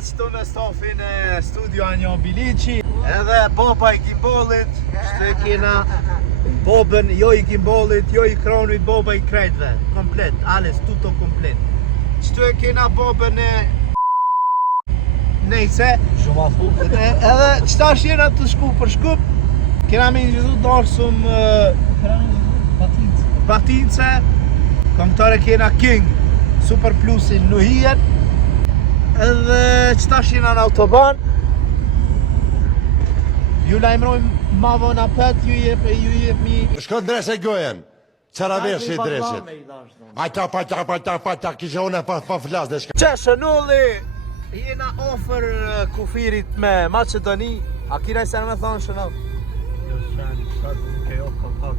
qëto me stafin e studio Anjan Bilici. Edhe baba i gimballit. Shtë kena babën, jo i gimballit, jo i kranit, baba i krejtve. Komplet, alles, tutto komplet. Qëto kena babën e... Nejse. Shumë afu. Edhe qëtash jena të shku për shkup. Kena me një darsum... Batince. Këngëtare kena King. Super Plusin në hijen. Edhe qëtash jena në autoban. Ju lajmërojmë ma vona pet, ju jep mi... Shko ndrese gojen, qara vesh i dresit. Ajta, kishe une pa flas dhe shka. Qeshë nulli, jena ofër kufirit me Macedoni. A kira i se në me thonë shënall? Jo sen, sot kjo kapak.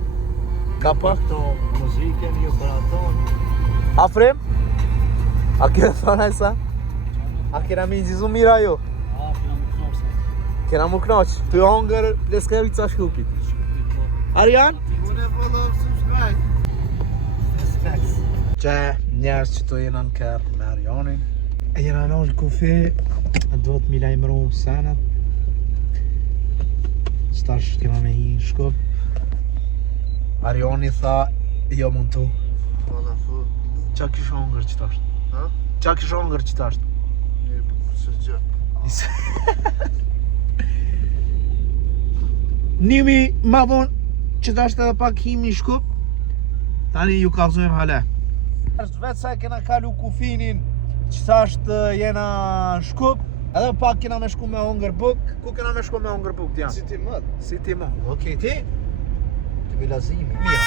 Kapak? Këto muziken, ju për aton. Afrim? A kira thonë e sa? A kira mi njizu mira jo? A, kena më knoqë. Kena mu knoq, të ju hongër Leskevica Shkupit. Arjan? Une follow, subscribe. Respects. Që njerës që të jena në kërë me Arjanin. E jena në është kufi, do të mi lajmëru senat. Qëtash kema me hi në Shkup. Arjani tha, jo mund tu. Valla fu. Qa kish hongër qëtash? Ha? Qa kish hongër qëtash? Një, së gjë. Nimi ma vonë qëtash edhe pak himi Shkup. Tani ju kalzojmë hale. Vetë sa kena kalu kufinin, qëtash jena në Shkup. Edhe pak kena me shku me hongër buk. Ku kena me shku me hongër buk, Dian? Si ti mëd? Si ti më. Okej, ti? Të bilazimi. Mira.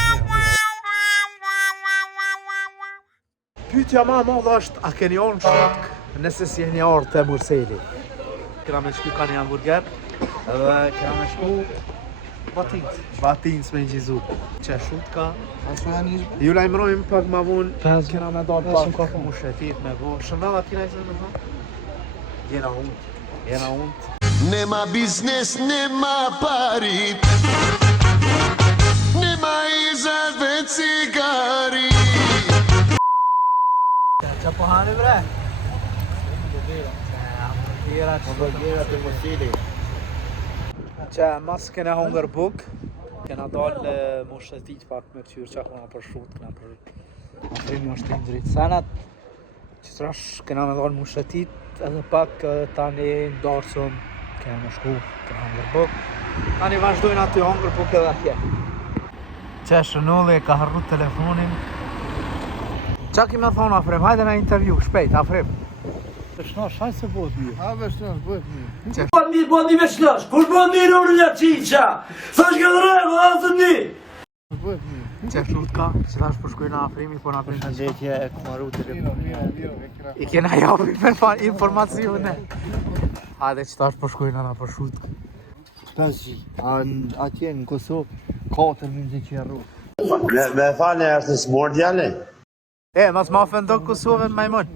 Pyetja ma madhe është, a keni orë në shok nëse si jeni orë të Murseli? Kena me shku ka një hamburger, edhe kena me shku Batinc me gjizu. Që shutka. Asu janë ishbe? Ju lajmërojmë pak ma vonë, kena me dalë Pesë pak më mushetit me bo. Shëndalla tina i se me thonë? Jena unë. Nema biznes, nema parit. Nema izar ve cigari. Qa po hani bre? Hamburgera të Murseli. Që mas kena hongër buk, kena dalë mushetit pak me qyrë që kena për shut, kena për afrimi është të ndritë sanat. Që trash kena me dalë mushetit, edhe pak tani ndarësëm, kena me shku, kena hongër buk. Tani vazhdojnë aty hongër buk edhe atje. Që shënulli ka harru telefonin. Qa ki me thonë Afrim, hajde na intervju, shpejt, Afrim. Shnash, hajtë se bëhet mirë. Ha, shnash, bëhet mirë. Bëndi me shnash, kur bëndi në unë një qiqa, sa shka dhe rejë, a të një. Bëhet mirë. Që shutka, që tash përshkojnë Afrimi, po na prinë. Shëndetje e kumaru telefonin. I kena japi për informacione. Hajde që tash përshkojnë ana për shutka. Shpesji, atje në Kosovë, 4.000 euro. Me fane është në smor djale? Mas ma ofendo Kosovën majmon.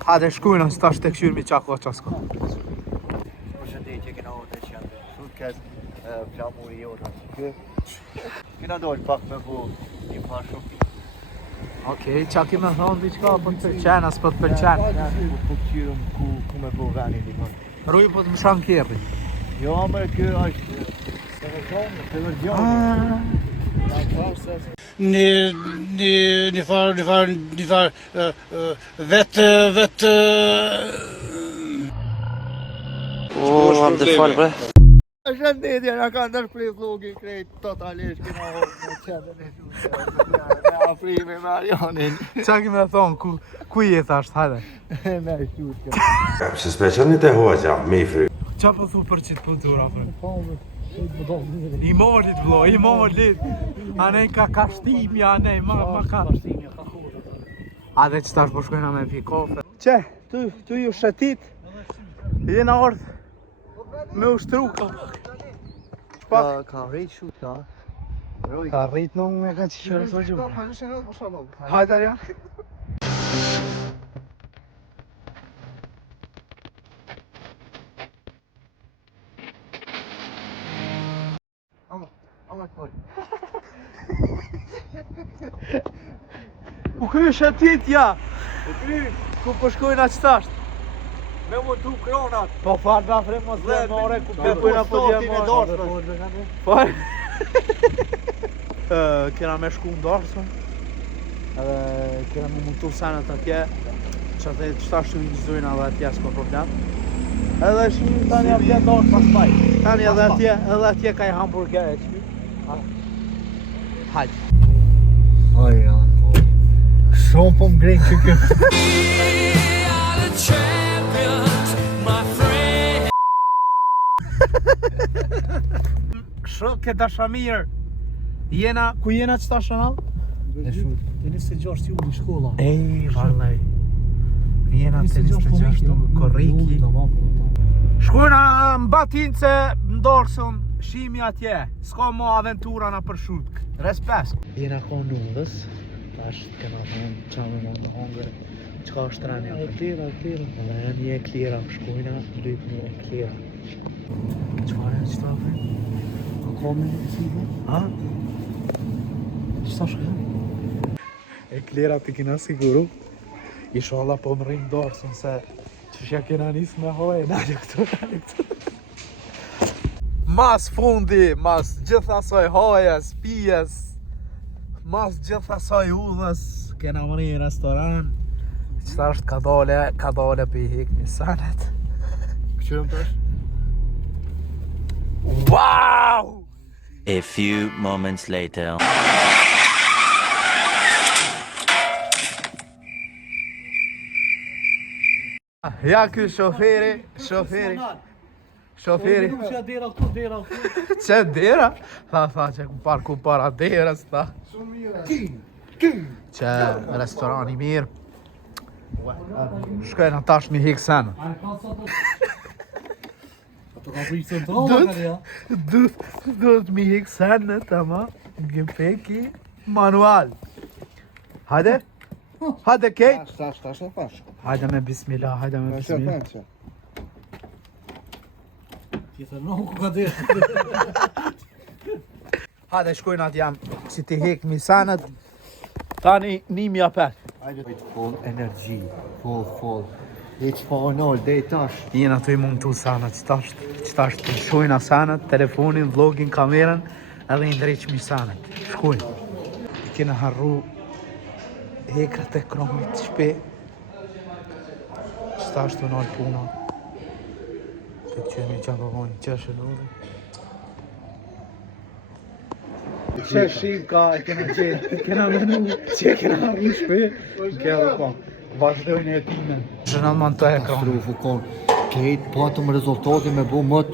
Hajde shkujnë, që tash të këshyrë mi qako qasko. Përshëndetje, kena orë që janë shutket, flamuri i orë atë kë. Kena dojnë pak me bo një pa shopi. Okej, qa ki me thonë diqka, po të pëlqen, as po të pëlqen. Po të qyrëm ku me bo veni dikon. Ruj po të më shanë kjerri. Jo, me kjo është... Se me thonë, të vërgjohë. Një farë, vetë... O, am të falë, bre. Shëndetje, nga ka ndërprit logi krejt totalisht, kena horë me qendën e shumë. Me Afrimi, me Arjanin. Qa ki me thonë, ku i e thasht, hajde? Me shutke. Se speqenit e hoqa, me i fry. Qa po thu për qitë punëtur, Afrim? I morit vlo, i morit. Anej ka kashtimi, anej, ma ka. A dhe që tash po shkojna me pi kofe. Që, tu ju shetit, jena orë me ushtru ka. Ka rrit shut, ka. Ka rrit në me ka që shërë së gjumë. Hajde, Arjan. U kry shetit, ja. U kry. Ku po shkojna që tasht? Me më tu kronat. Po farë nga frem mos dhe more ku pepojna po dje more. Kena me shku në Dorsën. Edhe kena me mutu senet atje. Që të qëta shtu një gjëzojnë edhe atje s'ko problem. Edhe shmi tani atje Dorsë pas paj. Tani edhe atje ka i hamburger e qmi. Hajde. Aj, ja. Shumë po më grejnë që këtë. Shok e dashamir. Ku jena qëta shënall? E shumë. Të 26 ju në shkolla. Ej, vallaj. Jena të 26 korriki. Shkojna mbatince Dorsën, shimi atje. S'ka mo aventura na për shutk. Respekt. Jena ka nuvës. Tash kena thonë qamë më në hongër. Qka është rani atë? Tira. Dhe një e klira, shkojna, lyp një e klira. Qfare, qëta fe? A komi si dhe? Ha? Qëta shkëllë? E klira të kina siguru. Inshallah po më rrim Dorsën se qëshja kena nis me hoje, nalë këtu. Mas fundi, mas gjitha soj hojes, pijes, mas gjitha soj udhës, kena më një restoran. Qëta është ka dole për i hik një sanet. Këshirëm tash? Wow! A few moments later. Ja ky shoferi. Që dera këtu. Që dera? Tha që ku para derës, tha. Që restorani mirë. Shkojnë tash mi hik senë. Ato ka prijë centrala kërë ja. Duhet mi hik senë, tama. Gjim peki manual. Hajde? Hajde kejt? Tash e fash. Hajde me bismillah, hajde me bismillah. Tjetër në ku ka dera. Hajde shkojnë atë jam që ti hek mi sanët. Tani 1.500. Hajde full energy, full. Hiç po onol, dej tash. Jena të i mund të sanët, që tash të shojnë a sanët, telefonin, vlogin, kamerën, edhe i ndreq mi sanët. Shkojnë. I kena harru hekrat e kromit shpe. Që tash të nalë puna. Të këqymi që akokon qeshën udhe. Që shqip ka e kena qenë, kena menu që e kena harru shpe. Kja dhe po, vazhdojnë e timen. Zhënal man të e kronë. Strufu kon. Kejt patëm rezultate me bu mët.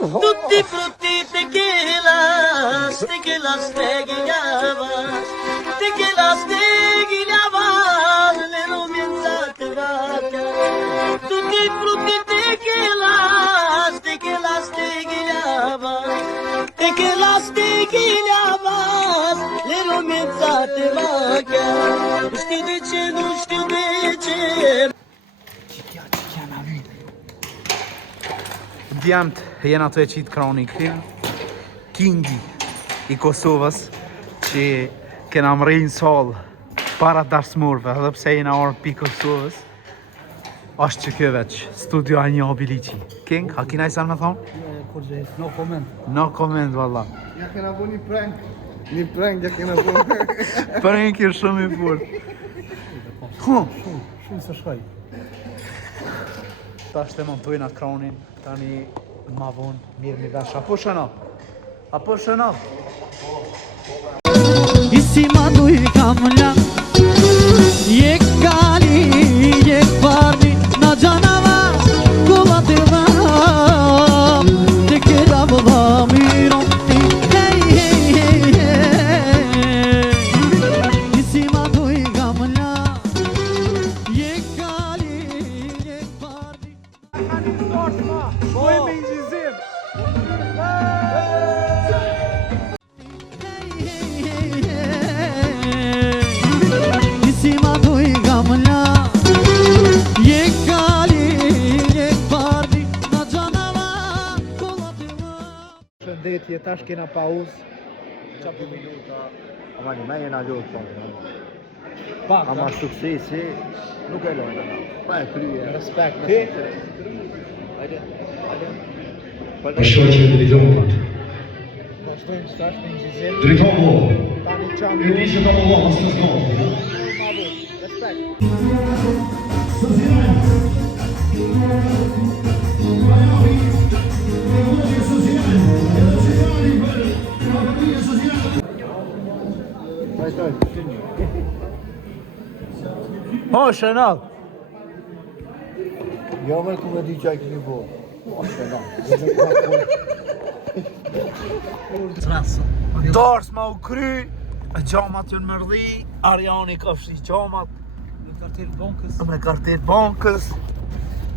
Tutti frutti tequilas, tequilas, tequilavas, tequilas, tequilavas, le rumienzat vaca. Tutti frutti tequilas, tequilas, tequilavas, tequilas, tequilavas, le rumienzat vaca. Știi de ce, nu știu de ce. Djemt jena të e qitë kroni këtim Kingi i Kosovës që kena mrejnë sol para dashmurve edhe pse jena orë pi Kosovës është që kjo veç studio a një obilici King, a kina i sanë me thonë? No comment. No comment valla. Ja kena bu një prank ja kena bu. Prank i shumë i furt. Shumë se shkaj. Ta shte montojnë atë kronin, tani ma vonë, mirë mi vesh. Apo shënov? Isima duj kamla Jek gali, jek parni Na gjanava, kolla të dham Të këra vëdha miron ti Hey Isima duj kamla Jek gali, jek parni Bojmë i gjizim! Isima duj kamla Jek gali, jek parni Na gjanava, kolla të dham Shëndetje, tash kena pauzë. Amani, me jena ljot po. Ama suksesi nuk e lojnë. Pa e krye. Respekt. Hajde. Për shkoj që drejtohet. Vazhdojmë stash me nxizim. Drejtohu. Tani Ju çam. di që të Allah së zgonë. Respekt. Vazhdoj. O, Shënall. Jo me ku me di që a këni bo. Dars ma u kry, gjamat jënë mërdhi, Arjani ka fshi gjamat Në kartel bankës. me kartet bankës.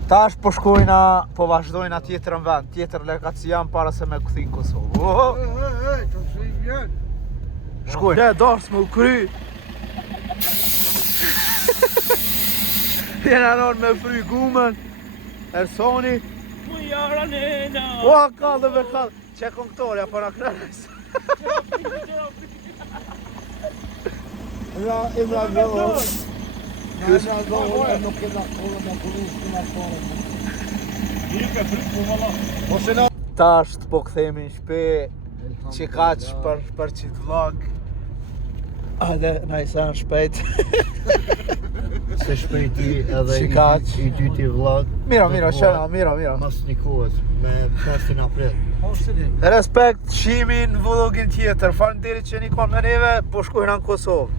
Tash po shkojna, po vazhdojna tjetër në vend, tjetër lokacion para se me këthin Kosovë. Shkoj. Le, dars me u kry. Jena non me fry gumën, Ersoni. Ua, kallë me kallë. Që konktorja për në kërës. Imra Gëllë. Imra Gëllë nuk e nga kollë me kurisë këna kollë. Tasht po këthemi në shpe, që kaq për qitë vlog. Hajde, na i sa në shpejt. Se shpejti edhe Shikaq. i dyti vlog. Mira, Shëna, mira. Mas një kohës, me 5 april. Respekt shimin vlogin tjetër. Faleminderit që një kon me neve, po shkojna në Kosovë.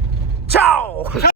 Ciao!